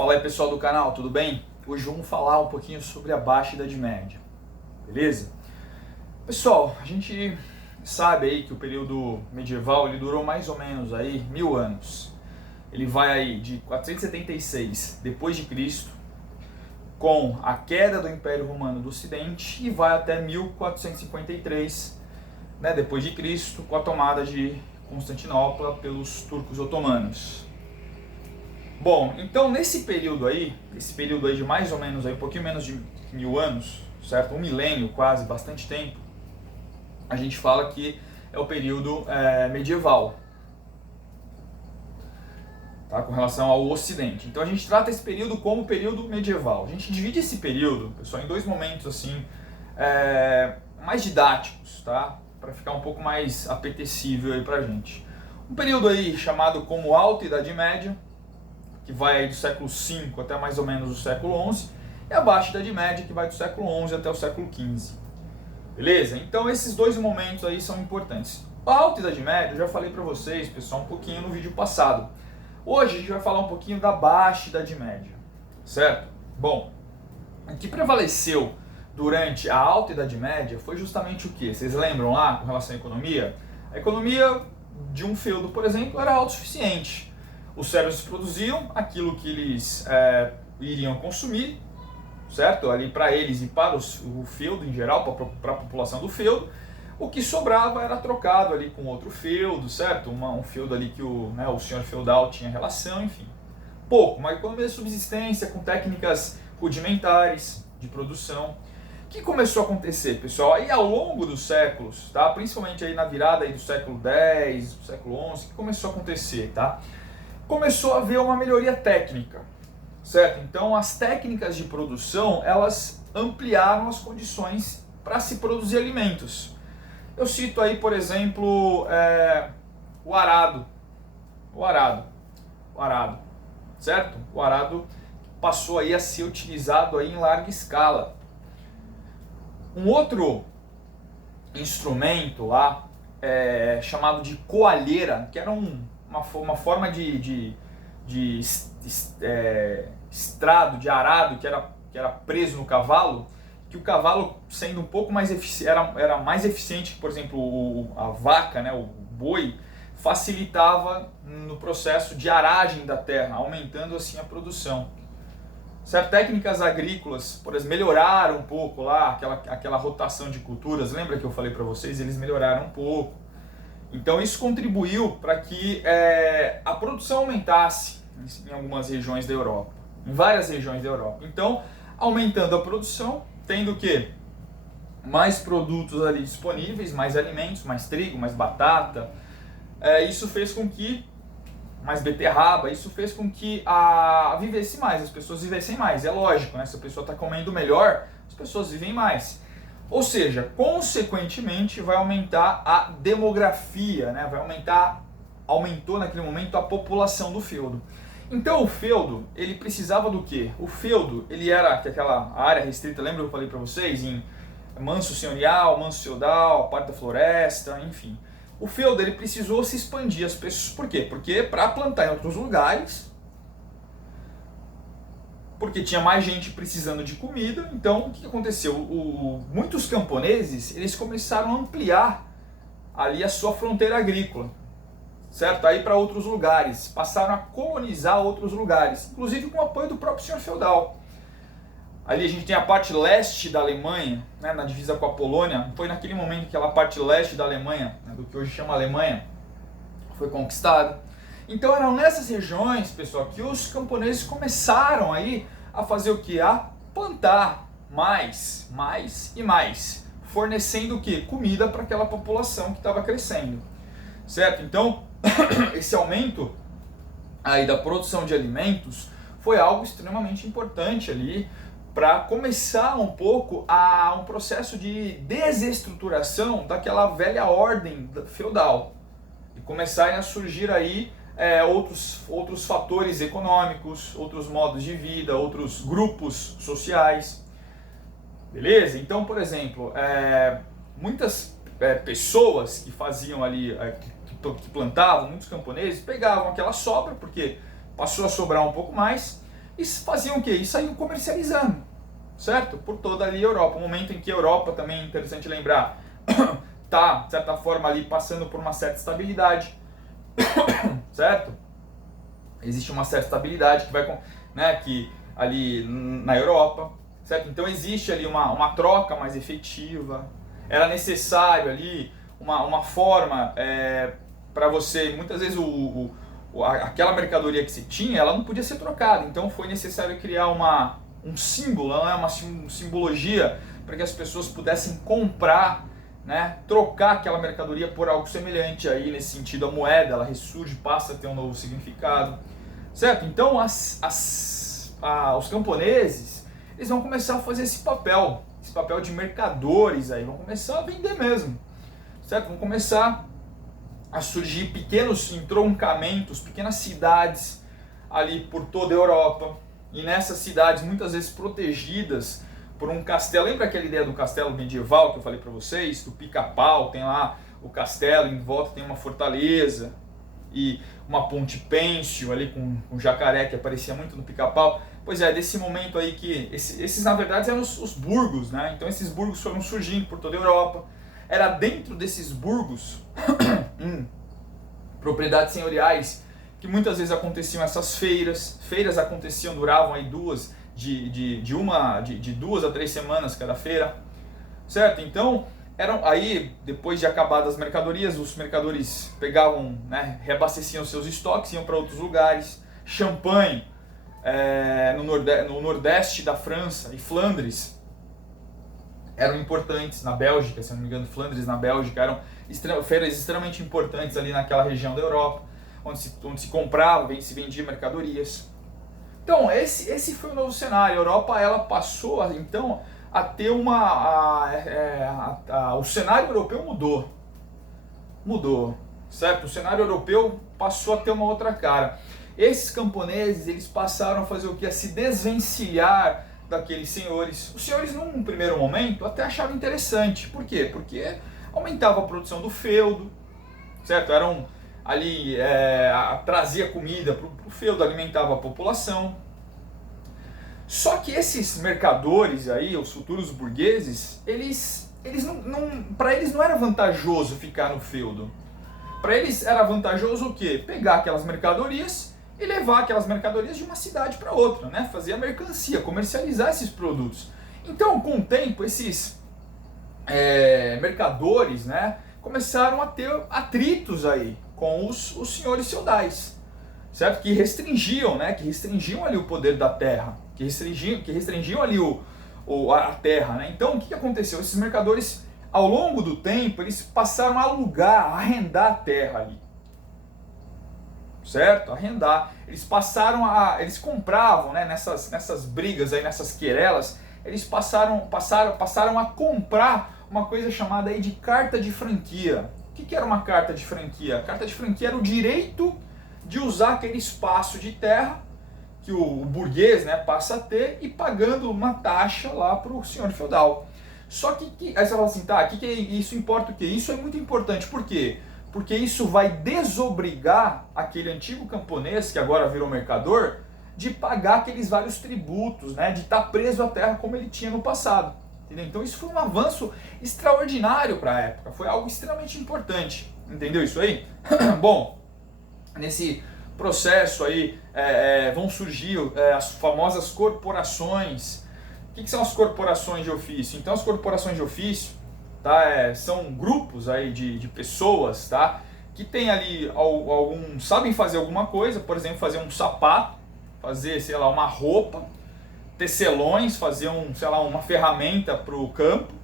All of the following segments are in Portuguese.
Fala aí pessoal do canal, tudo bem? Hoje vamos falar um pouquinho sobre a Baixa Idade Média, beleza? Pessoal, a gente sabe aí que o período medieval ele durou mais ou menos aí 1000 anos. Ele vai aí de 476 depois de Cristo, com a queda do Império Romano do Ocidente, e vai até 1453, né, depois de Cristo, com a tomada de Constantinopla pelos turcos otomanos. Bom, então nesse período aí de mais ou menos aí, um pouquinho menos de 1000 anos, certo? Um milênio quase, bastante tempo, a gente fala que é o período medieval, tá? Com relação ao Ocidente. Então a gente trata esse período como período medieval. A gente divide esse período, pessoal, em dois momentos assim, mais didáticos, tá? Para ficar um pouco mais apetecível aí pra gente. Um período aí chamado como Alta Idade Média, que vai aí do século V até mais ou menos o século XI, e a Baixa Idade Média, que vai do século XI até o século XV. Beleza? Então esses dois momentos aí são importantes. A Alta Idade Média, eu já falei para vocês, pessoal, um pouquinho no vídeo passado. Hoje a gente vai falar um pouquinho da Baixa Idade Média, certo? Bom, o que prevaleceu durante a Alta Idade Média foi justamente o que? Vocês lembram lá com relação à economia? A economia de um feudo, por exemplo, era autossuficiente. Os servos produziam aquilo que eles iriam consumir, certo? Ali para eles e para o feudo em geral, para a população do feudo. O que sobrava era trocado ali com outro feudo, certo? Um feudo ali que o senhor feudal tinha relação, enfim. Pouco, uma economia de subsistência com técnicas rudimentares de produção. O que começou a acontecer, pessoal? Aí ao longo dos séculos, tá? Principalmente aí na virada aí do século X, do século XI, o que começou a acontecer, tá? Começou a haver uma melhoria técnica, certo? Então as técnicas de produção, elas ampliaram as condições para se produzir alimentos. Eu cito aí, por exemplo, o arado, certo? O arado passou aí a ser utilizado aí em larga escala. Um outro instrumento lá, chamado de coalheira, que era uma forma de estrado, de arado que era preso no cavalo, que o cavalo, sendo um pouco mais era mais eficiente que, por exemplo, a vaca, né, o boi, facilitava no processo de aragem da terra, aumentando assim a produção. Certas técnicas agrícolas, por exemplo, melhoraram um pouco lá, aquela rotação de culturas, lembra que eu falei para vocês? Eles melhoraram um pouco. Então isso contribuiu para que a produção aumentasse em algumas regiões da Europa, em várias regiões da Europa. Então, aumentando a produção, tendo o quê? Mais produtos ali disponíveis, mais alimentos, mais trigo, mais batata. Isso fez com que, mais beterraba, isso fez com que vivesse mais, as pessoas vivessem mais. É lógico, né? Se a pessoa está comendo melhor, as pessoas vivem mais. Ou seja, consequentemente vai aumentar a demografia, né? Aumentou naquele momento a população do feudo. Então o feudo, ele precisava do quê? O feudo, ele era aquela área restrita, lembra que eu falei para vocês? Em manso senhorial, manso feudal, a parte da floresta, enfim. O feudo, ele precisou se expandir as pessoas. Por quê? Porque para plantar em outros lugares, porque tinha mais gente precisando de comida. Então o que aconteceu? Muitos camponeses, eles começaram a ampliar ali a sua fronteira agrícola, certo? Aí para outros lugares, passaram a colonizar outros lugares, inclusive com o apoio do próprio senhor feudal. Ali a gente tem a parte leste da Alemanha, né, na divisa com a Polônia. Foi naquele momento que aquela parte leste da Alemanha, né, do que hoje chama Alemanha, foi conquistada. Então eram nessas regiões, pessoal, que os camponeses começaram aí a fazer o que? A plantar mais e mais, fornecendo o que? Comida para aquela população que estava crescendo, certo? Então esse aumento aí da produção de alimentos foi algo extremamente importante ali para começar um pouco um processo de desestruturação daquela velha ordem feudal e começarem a surgir aí outros fatores econômicos, outros modos de vida, outros grupos sociais, beleza? Então, por exemplo, muitas pessoas que faziam ali, que plantavam, muitos camponeses, pegavam aquela sobra, porque passou a sobrar um pouco mais, e faziam o quê? E saíam comercializando, certo? Por toda ali a Europa. O momento em que a Europa, também é interessante lembrar, tá, de certa forma, ali passando por uma certa estabilidade, certo? Existe uma certa estabilidade que vai, né, que ali na Europa, certo? Então existe ali uma troca mais efetiva. Era necessário ali uma forma para você, muitas vezes aquela mercadoria que se tinha, ela não podia ser trocada. Então foi necessário criar um símbolo, né, uma simbologia para que as pessoas pudessem comprar, né, trocar aquela mercadoria por algo semelhante. Aí nesse sentido a moeda ela ressurge, passa a ter um novo significado, certo? Então os camponeses, eles vão começar a fazer esse papel de mercadores aí, vão começar a vender mesmo, certo? Vão começar a surgir pequenos entroncamentos, pequenas cidades ali por toda a Europa, e nessas cidades muitas vezes protegidas por um castelo. Lembra aquela ideia do castelo medieval que eu falei para vocês? Do pica-pau, tem lá o castelo, em volta tem uma fortaleza e uma ponte pênsil ali com jacaré que aparecia muito no pica-pau. Pois é, desse momento aí que esses na verdade eram os burgos, né? Então esses burgos foram surgindo por toda a Europa. Era dentro desses burgos, propriedades senhoriais, que muitas vezes aconteciam essas feiras. Feiras aconteciam, duravam aí de 2 a 3 semanas cada feira, certo? Então aí, depois de acabadas as mercadorias, os mercadores pegavam, né, reabasteciam seus estoques, iam para outros lugares. Champagne, no nordeste da França, e Flandres eram importantes. Na Bélgica, se não me engano, Flandres na Bélgica eram feiras extremamente importantes ali naquela região da Europa, onde se comprava, se vendia mercadorias. Então esse foi o novo cenário. A Europa ela passou então a ter o cenário europeu mudou, certo? O cenário europeu passou a ter uma outra cara. Esses camponeses, eles passaram a fazer o que? A se desvencilhar daqueles senhores. Os senhores, num primeiro momento, até achavam interessante. Por quê? Porque aumentava a produção do feudo, certo? Trazia comida para o feudo, alimentava a população. Só que esses mercadores aí, os futuros burgueses, para eles não era vantajoso ficar no feudo. Para eles era vantajoso o quê? Pegar aquelas mercadorias e levar aquelas mercadorias de uma cidade para outra, né? Fazer a mercancia, comercializar esses produtos. Então, com o tempo, esses mercadores, né, começaram a ter atritos aí com os senhores feudais, certo? Que restringiam ali o poder da terra, que restringiam ali a terra, né? Então, o que aconteceu? Esses mercadores, ao longo do tempo, eles passaram a alugar, a arrendar a terra ali, certo? Arrendar. Eles compravam, né, nessas brigas aí, nessas querelas, eles passaram a comprar uma coisa chamada aí de carta de franquia. O que era uma carta de franquia? A carta de franquia era o direito de usar aquele espaço de terra que o burguês, né, passa a ter, e pagando uma taxa lá para o senhor feudal. Só que aí você fala assim, tá, isso importa o quê? Isso é muito importante. Por quê? Porque isso vai desobrigar aquele antigo camponês, que agora virou mercador, de pagar aqueles vários tributos, né, de estar preso à terra como ele tinha no passado. Entendeu? Então isso foi um avanço extraordinário para a época, foi algo extremamente importante. Entendeu isso aí? Bom, nesse processo aí vão surgir as famosas corporações. O que são as corporações de ofício? Então as corporações de ofício, tá, são grupos aí de pessoas, tá, que tem ali sabem fazer alguma coisa, por exemplo, fazer um sapato, fazer, sei lá, uma roupa, tecelões, fazer uma ferramenta para o campo.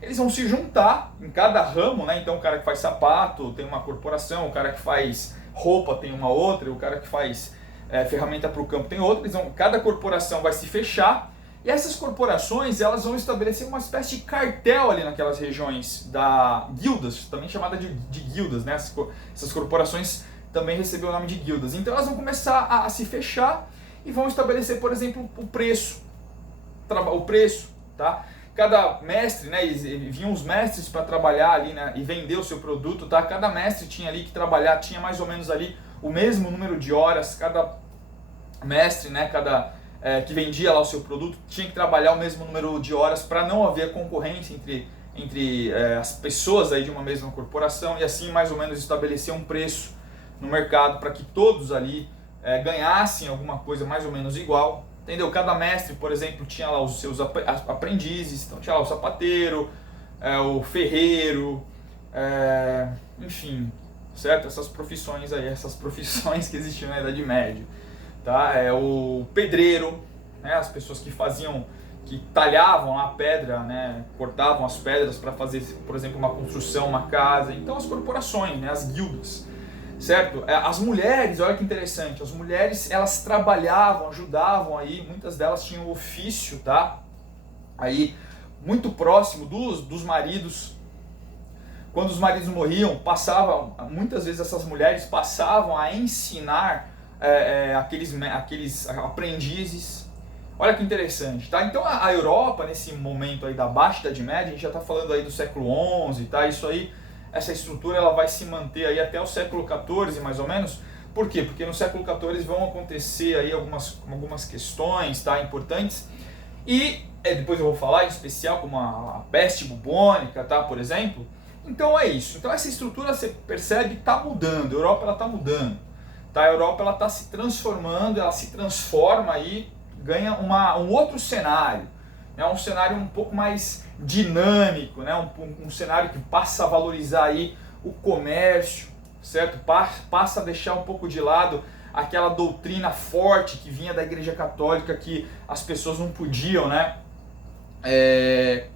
Eles vão se juntar em cada ramo, né? Então o cara que faz sapato tem uma corporação, o cara que faz roupa tem uma outra, o cara que faz ferramenta para o campo tem outra. Cada corporação vai se fechar, e essas corporações elas vão estabelecer uma espécie de cartel ali naquelas regiões da guildas, também chamada de guildas, né? Essas corporações também receberam o nome de guildas. Então elas vão começar a se fechar e vão estabelecer, por exemplo, o preço, tá? Cada mestre, né, vinham os mestres para trabalhar ali, né, e vender o seu produto, tá? Cada mestre tinha ali que trabalhar, tinha mais ou menos ali o mesmo número de horas, cada mestre, né, cada que vendia lá o seu produto tinha que trabalhar o mesmo número de horas para não haver concorrência entre as pessoas aí de uma mesma corporação e assim mais ou menos estabelecer um preço no mercado para que todos ali ganhassem alguma coisa mais ou menos igual, entendeu? Cada mestre, por exemplo, tinha lá os seus aprendizes, então tinha lá o sapateiro, o ferreiro, enfim, certo? Essas profissões aí, essas profissões que existiam na Idade Média, tá? O pedreiro, né? As pessoas que talhavam a pedra, né? Cortavam as pedras para fazer, por exemplo, uma construção, uma casa. Então as corporações, né? As guildas, certo? As mulheres, olha que interessante, as mulheres elas trabalhavam, ajudavam aí, muitas delas tinham ofício, tá? Aí muito próximo dos maridos. Quando os maridos morriam, muitas vezes essas mulheres passavam a ensinar aqueles aprendizes. Olha que interessante, tá? Então a Europa, nesse momento aí da Baixa Idade Média, a gente já está falando aí do século XI, tá? Isso aí, essa estrutura ela vai se manter aí até o século XIV, mais ou menos. Por quê? Porque no século XIV vão acontecer aí algumas questões, tá? Importantes. E depois eu vou falar em especial como a peste bubônica, tá? Por exemplo. Então é isso. Então essa estrutura você percebe que está mudando. A Europa ela está mudando. Tá? A Europa ela está se transformando, ela se transforma aí, ganha um outro cenário. Né? Um cenário um pouco mais dinâmico, né? Um cenário que passa a valorizar aí o comércio, certo? Passa a deixar um pouco de lado aquela doutrina forte que vinha da Igreja Católica que as pessoas não podiam, né?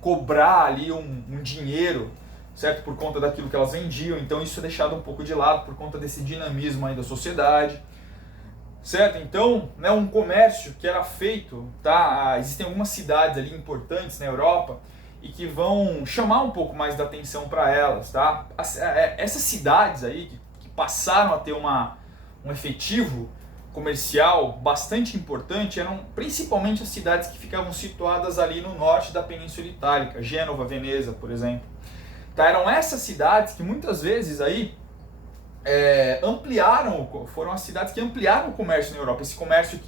Cobrar ali um dinheiro, certo? Por conta daquilo que elas vendiam. Então isso é deixado um pouco de lado por conta desse dinamismo aí da sociedade, certo? Então, né, um comércio que era feito, tá? Existem algumas cidades ali importantes na Europa e que vão chamar um pouco mais da atenção para elas, tá? Essas cidades aí que passaram a ter um efetivo comercial bastante importante eram principalmente as cidades que ficavam situadas ali no norte da Península Itálica, Gênova, Veneza, por exemplo. Tá, eram essas cidades que muitas vezes aí foram as cidades que ampliaram o comércio na Europa. Esse comércio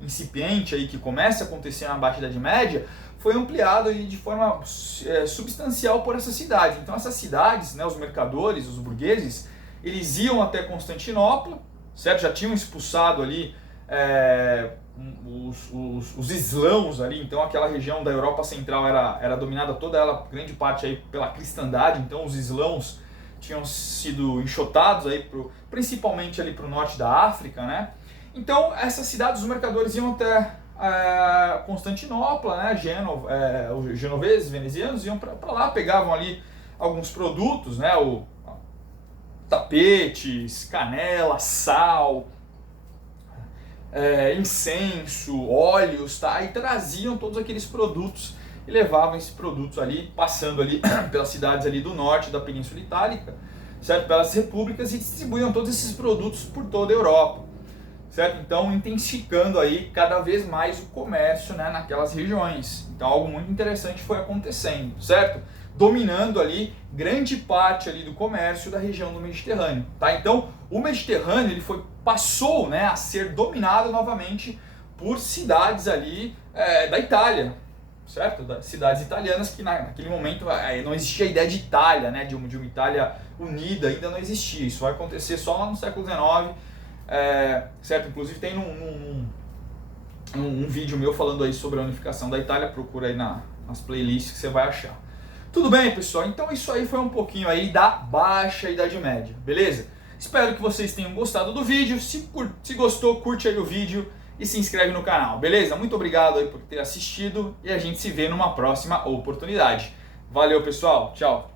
incipiente aí, que começa a acontecer na Baixa Idade Média, foi ampliado aí de forma substancial por essas cidades. Então essas cidades, né, os mercadores, os burgueses, eles iam até Constantinopla, certo? Já tinham expulsado ali os islãos ali, então aquela região da Europa Central era dominada toda ela, grande parte aí pela cristandade, então os islãos tinham sido enxotados aí principalmente ali para o norte da África, né? Então essas cidades, os mercadores iam até Constantinopla, né? Os genoveses, venezianos iam para lá, pegavam ali alguns produtos, né? Tapetes, canela, sal, incenso, óleos, tá? E traziam todos aqueles produtos e levavam esses produtos ali, passando ali pelas cidades ali do norte da Península Itálica, certo? Pelas repúblicas, e distribuíam todos esses produtos por toda a Europa, certo? Então intensificando aí cada vez mais o comércio, né, naquelas regiões. Então algo muito interessante foi acontecendo, certo? Dominando ali grande parte ali do comércio da região do Mediterrâneo, tá? Então o Mediterrâneo ele passou, né, a ser dominado novamente por cidades ali da Itália, certo? Das cidades italianas que naquele momento não existia a ideia de Itália, né, de uma Itália unida, ainda não existia. Isso vai acontecer só lá no século XIX, certo? Inclusive tem um vídeo meu falando aí sobre a unificação da Itália, procura aí nas playlists que você vai achar. Tudo bem, pessoal? Então isso aí foi um pouquinho aí da Baixa Idade Média, beleza? Espero que vocês tenham gostado do vídeo. Se gostou, curte aí o vídeo e se inscreve no canal, beleza? Muito obrigado aí por ter assistido e a gente se vê numa próxima oportunidade. Valeu, pessoal. Tchau.